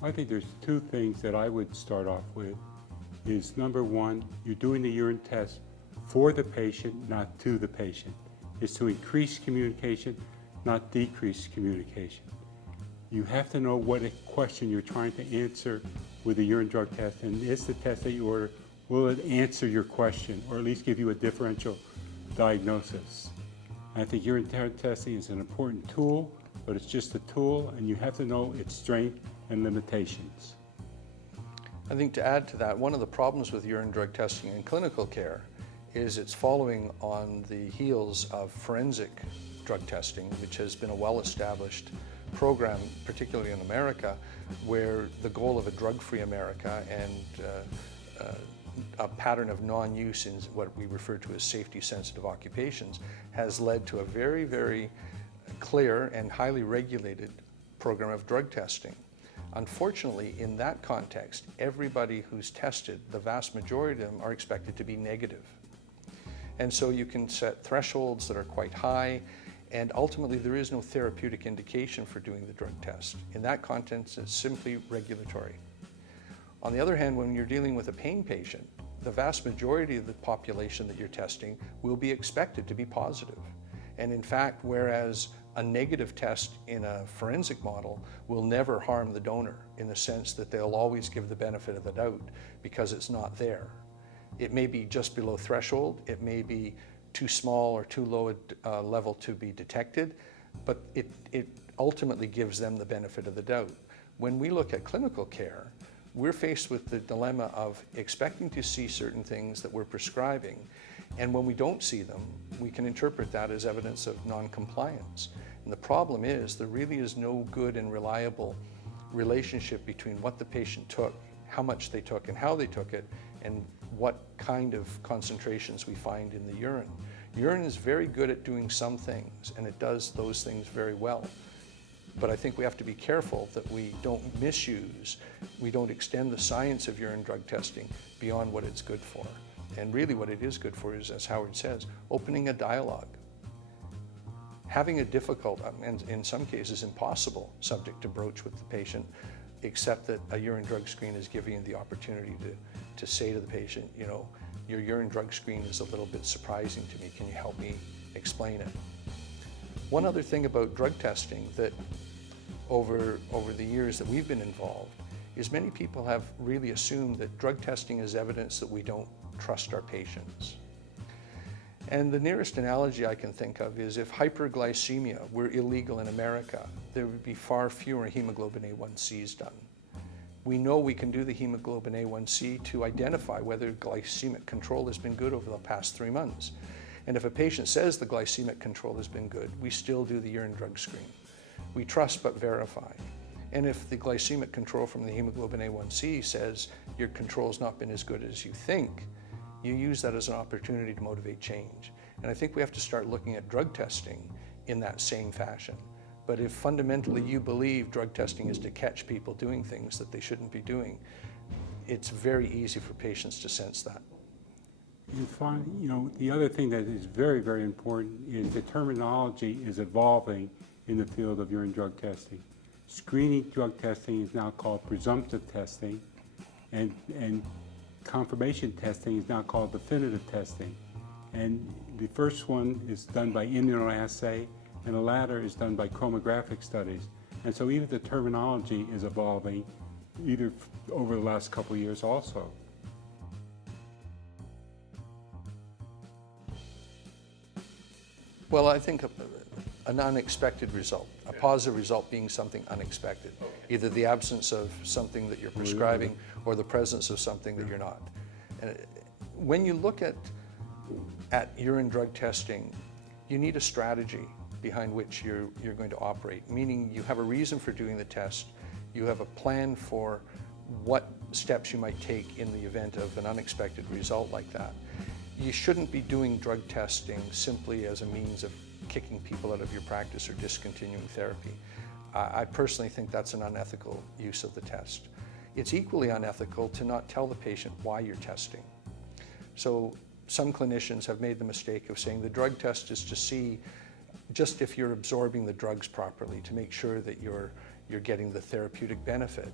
I think there's two things that I would start off with. Is number one, you're doing the urine test for the patient, not to the patient. It's to increase communication, not decrease communication. You have to know what question you're trying to answer with a urine drug test, and is the test that you order, will it answer your question, or at least give you a differential diagnosis? I think urine testing is an important tool, but it's just a tool, and you have to know its strength and limitations. I think to add to that, one of the problems with urine drug testing in clinical care is it's following on the heels of forensic drug testing, which has been a well-established program, particularly in America, where the goal of a drug-free America and a pattern of non-use in what we refer to as safety-sensitive occupations has led to a very, very clear and highly regulated program of drug testing. Unfortunately, in that context, everybody who's tested, the vast majority of them are expected to be negative. And so you can set thresholds that are quite high, and ultimately there is no therapeutic indication for doing the drug test. In that context, it's simply regulatory. On the other hand, when you're dealing with a pain patient, the vast majority of the population that you're testing will be expected to be positive. And in fact, whereas a negative test in a forensic model will never harm the donor in the sense that they'll always give the benefit of the doubt because it's not there. It may be just below threshold, it may be too small or too low a level to be detected, but it ultimately gives them the benefit of the doubt. When we look at clinical care, we're faced with the dilemma of expecting to see certain things that we're prescribing, and when we don't see them, we can interpret that as evidence of non-compliance. And the problem is there really is no good and reliable relationship between what the patient took, how much they took, and how they took it, and what kind of concentrations we find in the urine. Urine is very good at doing some things, and it does those things very well. But I think we have to be careful that we don't misuse, we don't extend the science of urine drug testing beyond what it's good for. And really what it is good for is, as Howard says, opening a dialogue. Having a difficult, and in some cases impossible, subject to broach with the patient, except that a urine drug screen is giving you the opportunity to say to the patient, you know, your urine drug screen is a little bit surprising to me, can you help me explain it? One other thing about drug testing that over the years that we've been involved is many people have really assumed that drug testing is evidence that we don't trust our patients. And the nearest analogy I can think of is if hyperglycemia were illegal in America, there would be far fewer hemoglobin A1Cs done. We know we can do the hemoglobin A1C to identify whether glycemic control has been good over the past 3 months. And if a patient says the glycemic control has been good, we still do the urine drug screen. We trust but verify. And if the glycemic control from the hemoglobin A1C says your control has not been as good as you think, you use that as an opportunity to motivate change. And I think we have to start looking at drug testing in that same fashion. But if fundamentally you believe drug testing is to catch people doing things that they shouldn't be doing, it's very easy for patients to sense that. And finally, you know, the other thing that is very, very important is the terminology is evolving in the field of urine drug testing. Screening drug testing is now called presumptive testing, and confirmation testing is now called definitive testing. And the first one is done by immunoassay, and the latter is done by chromographic studies. And so even the terminology is evolving either over the last couple of years also. Well, I think an unexpected result, a positive result being something unexpected, either the absence of something that you're prescribing or the presence of something that you're not. And when you look at urine drug testing, you need a strategy behind which you're going to operate, meaning you have a reason for doing the test, you have a plan for what steps you might take in the event of an unexpected result like that. You shouldn't be doing drug testing simply as a means of kicking people out of your practice or discontinuing therapy. I personally think that's an unethical use of the test. It's equally unethical to not tell the patient why you're testing. So some clinicians have made the mistake of saying the drug test is to see just if you're absorbing the drugs properly, to make sure that you're getting the therapeutic benefit.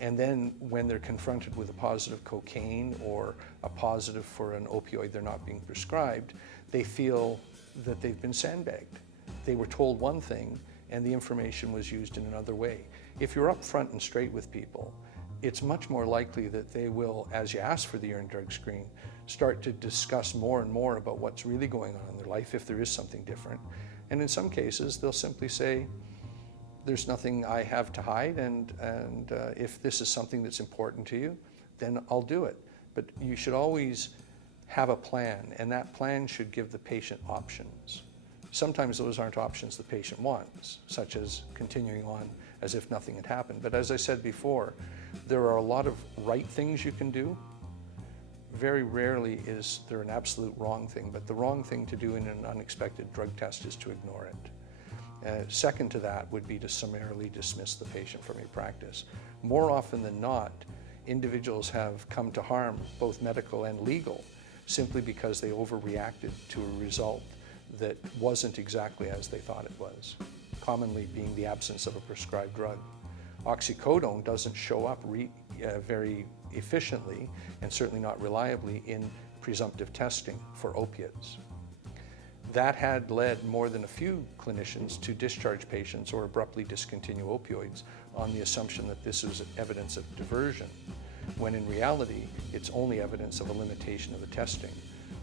And then when they're confronted with a positive cocaine or a positive for an opioid they're not being prescribed, they feel that they've been sandbagged. They were told one thing and the information was used in another way. If you're upfront and straight with people, it's much more likely that they will, as you ask for the urine drug screen, start to discuss more and more about what's really going on in their life if there is something different. And in some cases, they'll simply say, there's nothing I have to hide, and if this is something that's important to you, then I'll do it. But you should always have a plan, and that plan should give the patient options. Sometimes those aren't options the patient wants, such as continuing on as if nothing had happened. But as I said before, there are a lot of right things you can do. Very rarely is there an absolute wrong thing, but the wrong thing to do in an unexpected drug test is to ignore it. Second to that would be to summarily dismiss the patient from your practice. More often than not, individuals have come to harm, both medical and legal, simply because they overreacted to a result that wasn't exactly as they thought it was, commonly being the absence of a prescribed drug. Oxycodone doesn't show up very efficiently, and certainly not reliably, in presumptive testing for opiates. That had led more than a few clinicians to discharge patients or abruptly discontinue opioids on the assumption that this was evidence of diversion, when in reality, it's only evidence of a limitation of the testing.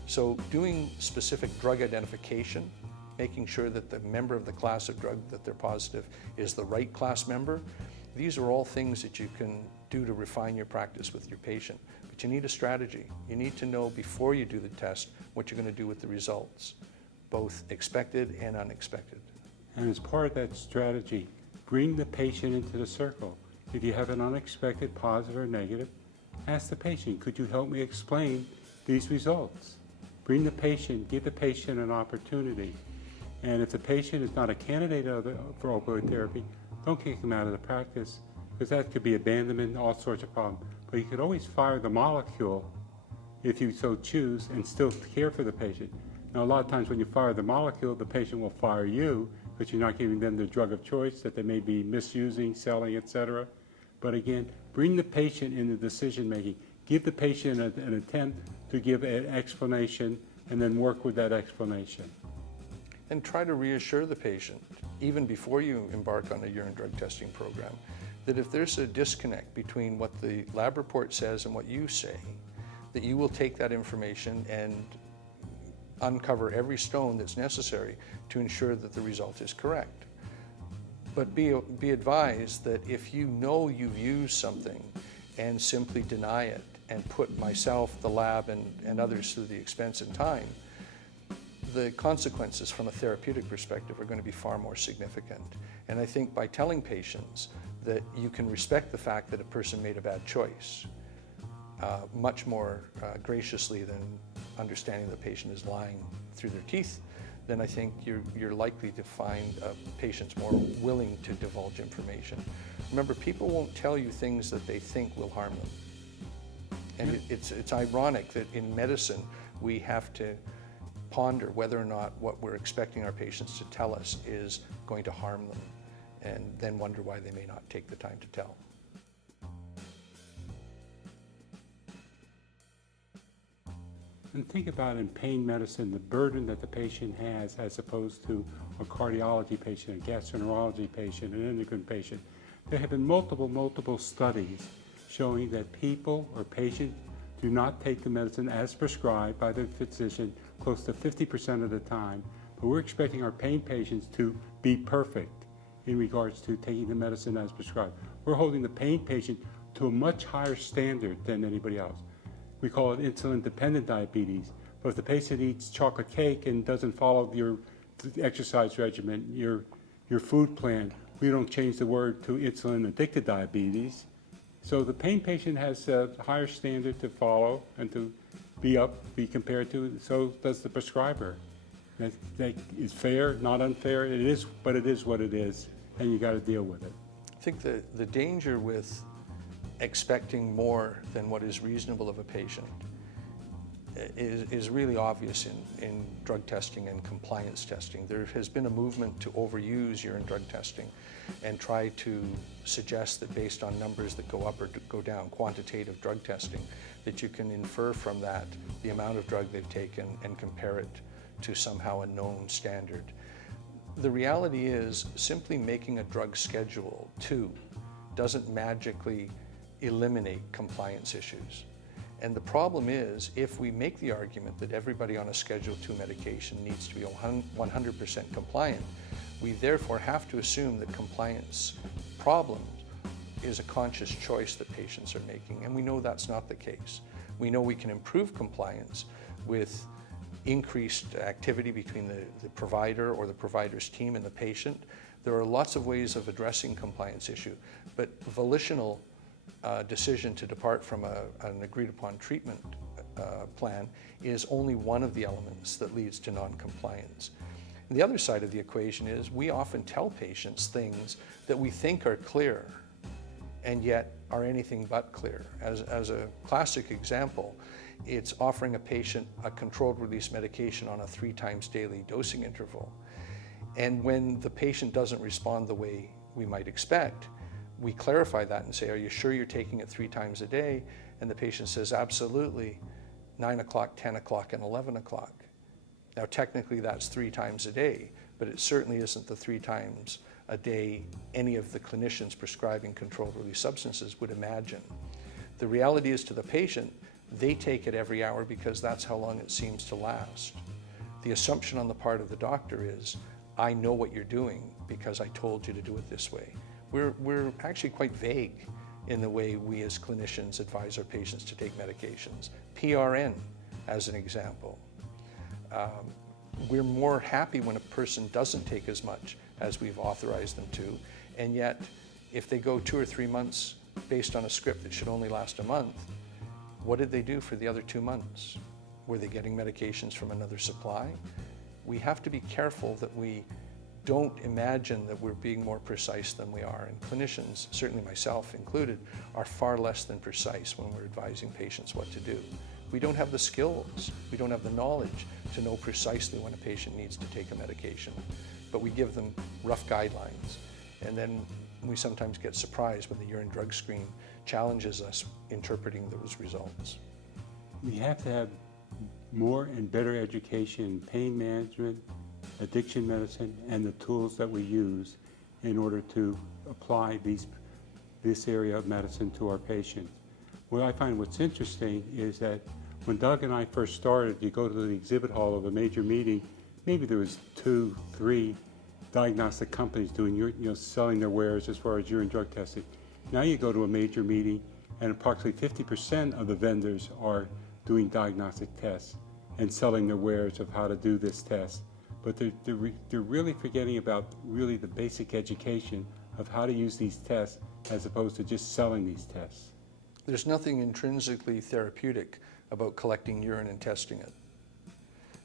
So doing specific drug identification, making sure that the member of the class of drug that they're positive is the right class member, these are all things that you can do to refine your practice with your patient. But you need a strategy. You need to know before you do the test what you're going to do with the results, both expected and unexpected. And as part of that strategy, bring the patient into the circle. If you have an unexpected positive or negative, ask the patient, could you help me explain these results? Bring the patient, give the patient an opportunity. And if the patient is not a candidate for opioid therapy, don't kick them out of the practice, because that could be abandonment, all sorts of problems. But you could always fire the molecule if you so choose and still care for the patient. Now, a lot of times when you fire the molecule, the patient will fire you, but you're not giving them the drug of choice that they may be misusing, selling, etc. But again, bring the patient into decision making. Give the patient an attempt to give an explanation and then work with that explanation. And try to reassure the patient, even before you embark on a urine drug testing program, that if there's a disconnect between what the lab report says and what you say, that you will take that information and uncover every stone that's necessary to ensure that the result is correct. But be advised that if you know you've used something and simply deny it and put myself, the lab, and others through the expense and time, the consequences from a therapeutic perspective are going to be far more significant. And I think by telling patients that you can respect the fact that a person made a bad choice much more graciously than understanding the patient is lying through their teeth, then I think you're likely to find patients more willing to divulge information. Remember, people won't tell you things that they think will harm them. And it's ironic that in medicine we have to ponder whether or not what we're expecting our patients to tell us is going to harm them, and then wonder why they may not take the time to tell. And think about in pain medicine, the burden that the patient has as opposed to a cardiology patient, a gastroenterology patient, an endocrine patient. There have been multiple studies showing that people or patients do not take the medicine as prescribed by their physician close to 50% of the time, but we're expecting our pain patients to be perfect in regards to taking the medicine as prescribed. We're holding the pain patient to a much higher standard than anybody else. We call it insulin-dependent diabetes, but if the patient eats chocolate cake and doesn't follow your exercise regimen, your food plan, we don't change the word to insulin-addicted diabetes. So the pain patient has a higher standard to follow and to be compared to, so does the prescriber. That is fair, not unfair. It is, but it is what it is, and you got to deal with it. I think the danger with expecting more than what is reasonable of a patient is really obvious in drug testing and compliance testing. There has been a movement to overuse urine drug testing and try to suggest that based on numbers that go up or go down, quantitative drug testing, that you can infer from that the amount of drug they've taken and compare it to somehow a known standard. The reality is simply making a drug Schedule II doesn't magically eliminate compliance issues. And the problem is, if we make the argument that everybody on a Schedule II medication needs to be 100% compliant, we therefore have to assume that compliance problems is a conscious choice that patients are making, and we know that's not the case. We know we can improve compliance with increased activity between the provider or the provider's team and the patient. There are lots of ways of addressing compliance issue, but volitional decision to depart from an agreed upon treatment plan is only one of the elements that leads to non-compliance. The other side of the equation is we often tell patients things that we think are clear and yet are anything but clear. As a classic example, it's offering a patient a controlled release medication on a 3 times daily dosing interval. And when the patient doesn't respond the way we might expect, we clarify that and say, are you sure you're taking it 3 times a day? And the patient says, absolutely, 9 o'clock, 10 o'clock, and 11 o'clock. Now, technically, that's 3 times a day, but it certainly isn't the 3 times a day any of the clinicians prescribing controlled release substances would imagine. The reality is, to the patient, they take it every hour because that's how long it seems to last. The assumption on the part of the doctor is, I know what you're doing because I told you to do it this way. We're actually quite vague in the way we as clinicians advise our patients to take medications. PRN, as an example. We're more happy when a person doesn't take as much as we've authorized them to, and yet if they go 2 or 3 months based on a script that should only last a month, what did they do for the other 2 months? Were they getting medications from another supply? We have to be careful that we don't imagine that we're being more precise than we are. And clinicians, certainly myself included, are far less than precise when we're advising patients what to do. We don't have the skills, we don't have the knowledge to know precisely when a patient needs to take a medication, but we give them rough guidelines. And then we sometimes get surprised when the urine drug screen challenges us interpreting those results. We have to have more and better education in pain management, addiction medicine, and the tools that we use in order to apply this area of medicine to our patients. What I find what's interesting is that when Doug and I first started, you go to the exhibit hall of a major meeting, maybe there was 2, 3 diagnostic companies doing selling their wares as far as urine drug testing. Now you go to a major meeting and approximately 50% of the vendors are doing diagnostic tests and selling their wares of how to do this test. But they're really forgetting about really the basic education of how to use these tests as opposed to just selling these tests. There's nothing intrinsically therapeutic about collecting urine and testing it.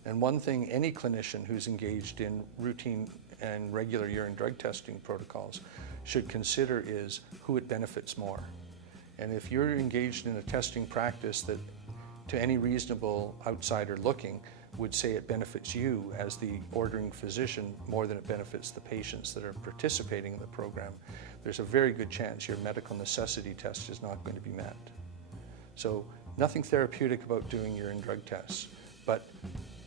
And one thing any clinician who's engaged in routine and regular urine drug testing protocols should consider is who it benefits more. And if you're engaged in a testing practice that to any reasonable outsider looking would say it benefits you as the ordering physician more than it benefits the patients that are participating in the program, there's a very good chance your medical necessity test is not going to be met. So nothing therapeutic about doing urine drug tests, but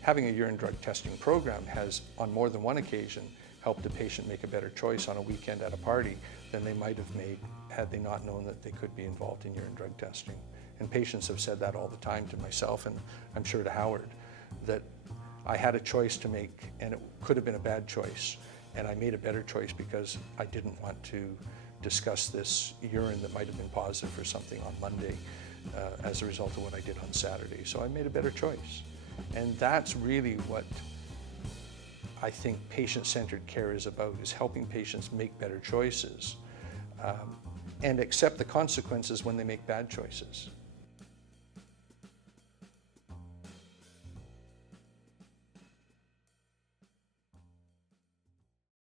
having a urine drug testing program has on more than one occasion helped a patient make a better choice on a weekend at a party than they might have made had they not known that they could be involved in urine drug testing. And patients have said that all the time to myself, and I'm sure to Howard, that I had a choice to make and it could have been a bad choice, and I made a better choice because I didn't want to discuss this urine that might have been positive for something on Monday as a result of what I did on Saturday. So I made a better choice. And that's really what I think patient-centered care is about, is helping patients make better choices and accept the consequences when they make bad choices.